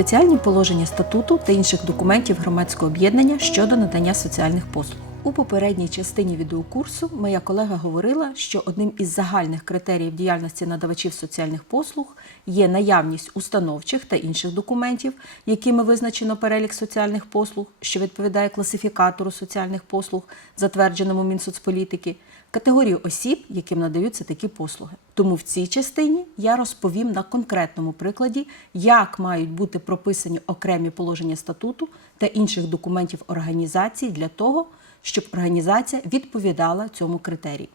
Спеціальні положення статуту та інших документів громадського об'єднання щодо надання соціальних послуг. У попередній частині відеокурсу моя колега говорила, що одним із загальних критеріїв діяльності надавачів соціальних послуг є наявність установчих та інших документів, якими визначено перелік соціальних послуг, що відповідає класифікатору соціальних послуг, затвердженому Мінсоцполітики, категорію осіб, яким надаються такі послуги. Тому в цій частині я розповім на конкретному прикладі, як мають бути прописані окремі положення статуту та інших документів організації для того, щоб організація відповідала цьому критерію.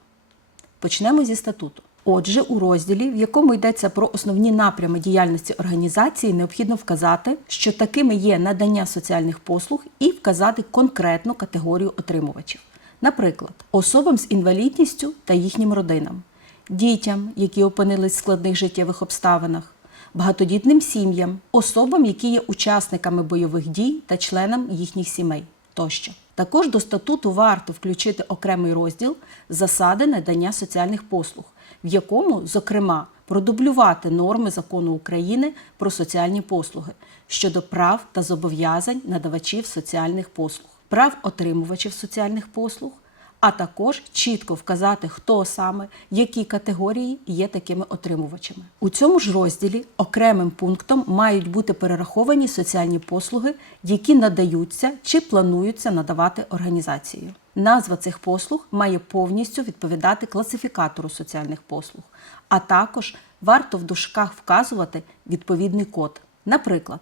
Почнемо зі статуту. Отже, у розділі, в якому йдеться про основні напрями діяльності організації, необхідно вказати, що такими є надання соціальних послуг і вказати конкретну категорію отримувачів. Наприклад, особам з інвалідністю та їхнім родинам, дітям, які опинились в складних життєвих обставинах, багатодітним сім'ям, особам, які є учасниками бойових дій та членам їхніх сімей тощо. Також до статуту варто включити окремий розділ засади надання соціальних послуг, в якому, зокрема, продублювати норми закону України про соціальні послуги щодо прав та зобов'язань надавачів соціальних послуг, прав отримувачів соціальних послуг, а також чітко вказати, хто саме, які категорії є такими отримувачами. У цьому ж розділі окремим пунктом мають бути перераховані соціальні послуги, які надаються чи плануються надавати організацією. Назва цих послуг має повністю відповідати класифікатору соціальних послуг, а також варто в дужках вказувати відповідний код. Наприклад,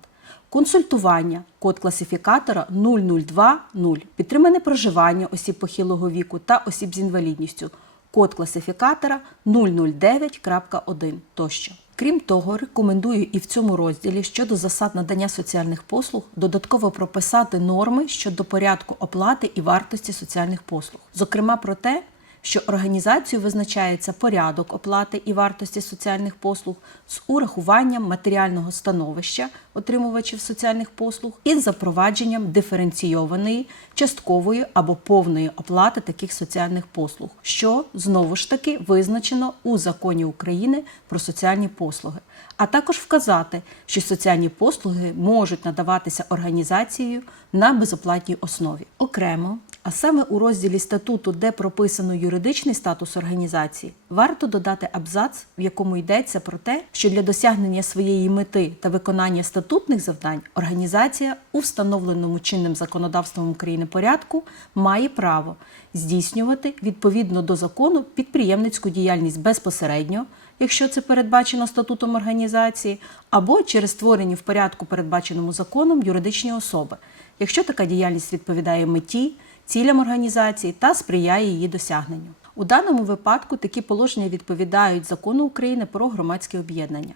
консультування, код класифікатора 0020, підтримане проживання осіб похилого віку та осіб з інвалідністю, код класифікатора 009.1 тощо. Крім того, рекомендую і в цьому розділі щодо засад надання соціальних послуг додатково прописати норми щодо порядку оплати і вартості соціальних послуг, зокрема про те, що організацією визначається порядок оплати і вартості соціальних послуг з урахуванням матеріального становища отримувачів соціальних послуг і запровадженням диференційованої, часткової або повної оплати таких соціальних послуг, що знову ж таки визначено у законі України про соціальні послуги. А також вказати, що соціальні послуги можуть надаватися організацією на безоплатній основі. Окремо, а саме у розділі статуту, де прописано юридичний статус організації, варто додати абзац, в якому йдеться про те, що для досягнення своєї мети та виконання статутних завдань організація у встановленому чинним законодавством України порядку має право здійснювати відповідно до закону підприємницьку діяльність безпосередньо, якщо це передбачено статутом організації, або через створені в порядку, передбаченому законом, юридичні особи, якщо така діяльність відповідає меті, цілям організації та сприяє її досягненню. У даному випадку такі положення відповідають закону України про громадські об'єднання.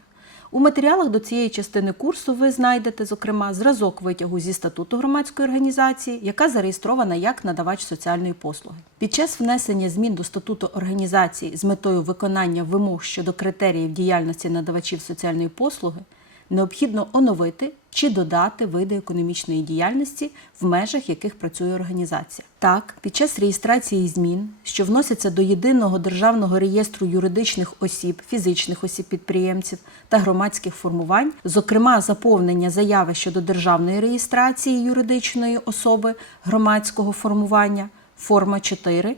У матеріалах до цієї частини курсу ви знайдете, зокрема, зразок витягу зі статуту громадської організації, яка зареєстрована як надавач соціальної послуги. Під час внесення змін до статуту організації з метою виконання вимог щодо критеріїв діяльності надавачів соціальної послуги необхідно оновити чи додати види економічної діяльності, в межах яких працює організація. Так, під час реєстрації змін, що вносяться до єдиного державного реєстру юридичних осіб, фізичних осіб-підприємців та громадських формувань, зокрема заповнення заяви щодо державної реєстрації юридичної особи громадського формування, форма 4,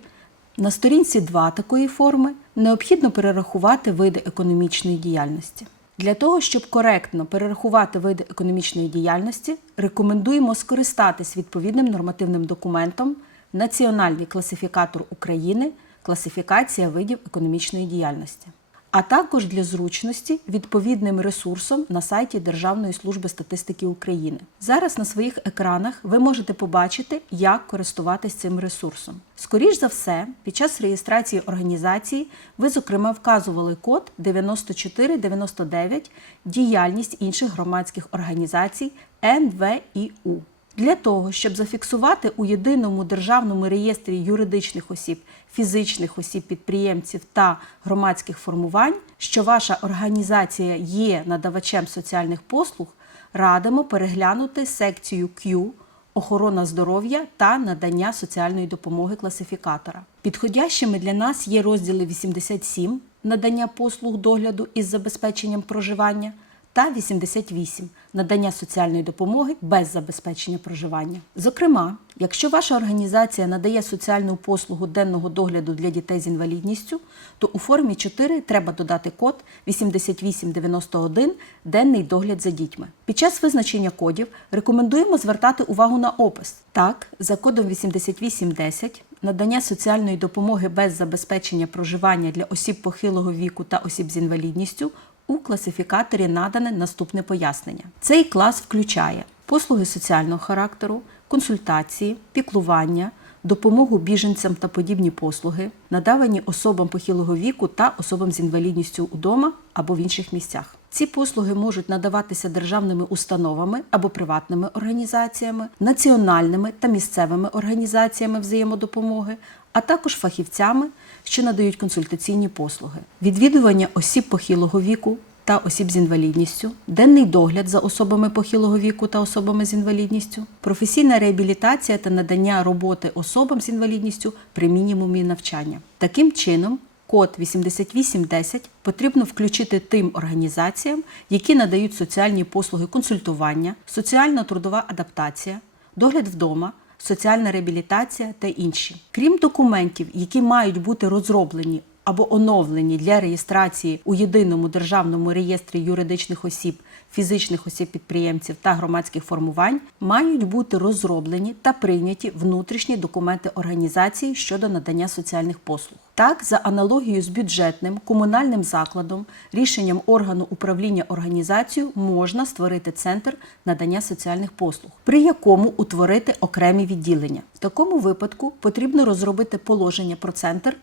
на сторінці 2 такої форми необхідно перерахувати види економічної діяльності. Для того, щоб коректно перерахувати види економічної діяльності, рекомендуємо скористатись відповідним нормативним документом Національний класифікатор України. Класифікація видів економічної діяльності, а також для зручності відповідним ресурсом на сайті Державної служби статистики України. Зараз на своїх екранах ви можете побачити, як користуватись цим ресурсом. Скоріш за все, під час реєстрації організації ви, зокрема, вказували код 9499 діяльність інших громадських організацій НВІУ. Для того, щоб зафіксувати у єдиному державному реєстрі юридичних осіб, фізичних осіб, підприємців та громадських формувань, що ваша організація є надавачем соціальних послуг, радимо переглянути секцію Q охорона здоров'я та надання соціальної допомоги класифікатора. Підходящими для нас є розділи 87 надання послуг догляду із забезпеченням проживання та 88 надання соціальної допомоги без забезпечення проживання. Зокрема, якщо ваша організація надає соціальну послугу денного догляду для дітей з інвалідністю, то у формі 4 треба додати код 8891 денний догляд за дітьми. Під час визначення кодів рекомендуємо звертати увагу на опис. Так, за кодом 8810 надання соціальної допомоги без забезпечення проживання для осіб похилого віку та осіб з інвалідністю у класифікаторі надане наступне пояснення. Цей клас включає послуги соціального характеру, консультації, піклування, допомогу біженцям та подібні послуги, надавані особам похилого віку та особам з інвалідністю удома або в інших місцях. Ці послуги можуть надаватися державними установами або приватними організаціями, національними та місцевими організаціями взаємодопомоги, а також фахівцями, що надають консультаційні послуги, відвідування осіб похилого віку та осіб з інвалідністю, денний догляд за особами похилого віку та особами з інвалідністю, професійна реабілітація та надання роботи особам з інвалідністю при мінімумі навчання. Таким чином, код 8810 потрібно включити тим організаціям, які надають соціальні послуги консультування, соціально-трудова адаптація, догляд вдома, соціальна реабілітація та інші. Крім документів, які мають бути розроблені або оновлені для реєстрації у єдиному державному реєстрі юридичних осіб, фізичних осіб-підприємців та громадських формувань, мають бути розроблені та прийняті внутрішні документи організації щодо надання соціальних послуг. Так, за аналогією з бюджетним комунальним закладом, рішенням органу управління організацією можна створити центр надання соціальних послуг, при якому утворити окремі відділення. В такому випадку потрібно розробити положення про центр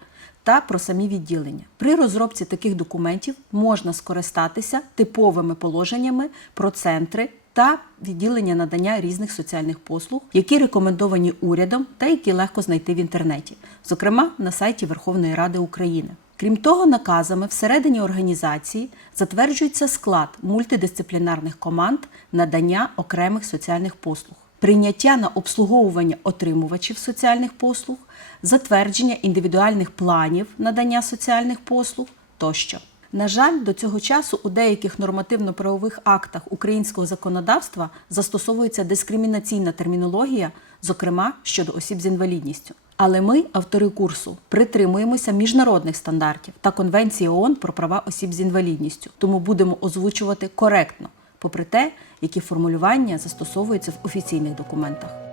та про самі відділення. При розробці таких документів можна скористатися типовими положеннями про центри та відділення надання різних соціальних послуг, які рекомендовані урядом та які легко знайти в інтернеті, зокрема на сайті Верховної Ради України. Крім того, наказами всередині організації затверджується склад мультидисциплінарних команд надання окремих соціальних послуг прийняття на обслуговування отримувачів соціальних послуг, затвердження індивідуальних планів надання соціальних послуг тощо. На жаль, до цього часу у деяких нормативно-правових актах українського законодавства застосовується дискримінаційна термінологія, зокрема щодо осіб з інвалідністю. Але ми, автори курсу, притримуємося міжнародних стандартів та Конвенції ООН про права осіб з інвалідністю, тому будемо озвучувати коректно, попри те, які формулювання застосовуються в офіційних документах.